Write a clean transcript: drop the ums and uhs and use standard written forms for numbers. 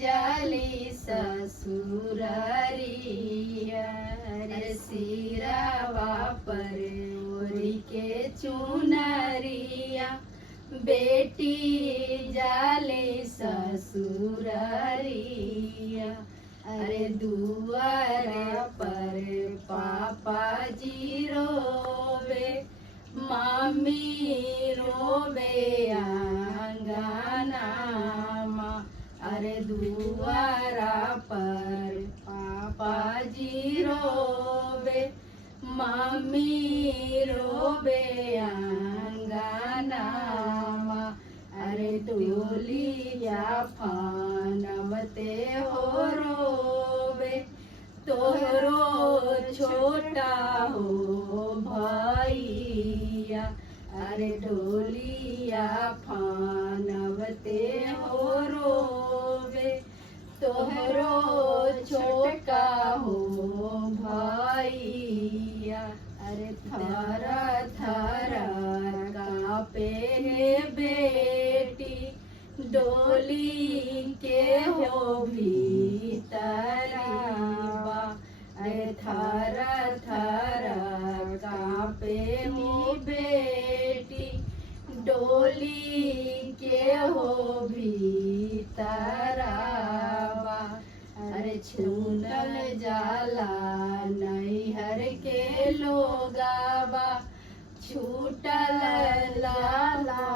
जाली ससुरारिया रे सिरावा पर ओढ़ी के चुनरिया बेटी जाली ससुरारिया अरे दुआरा पर पापा जी रोवे मम्मी रोवे आंगनामा अरे दुआरा पर पापा जी रोवे मम्मी रोवे आंगनामा अरे डोलिया फानवते हो रोवे तोहरो छोटा हो भैया अरे डोलिया फानवते हो रोवे तोहरो छोटा हो भैया अरे थारा थारा कापे रे बेटी डोली के हो भीतरवा अरे थारा थारा कापे हो बेटी डोली के हो भीतरवा अरे छूनल जाला नैहर के लोगावा छूटल लाला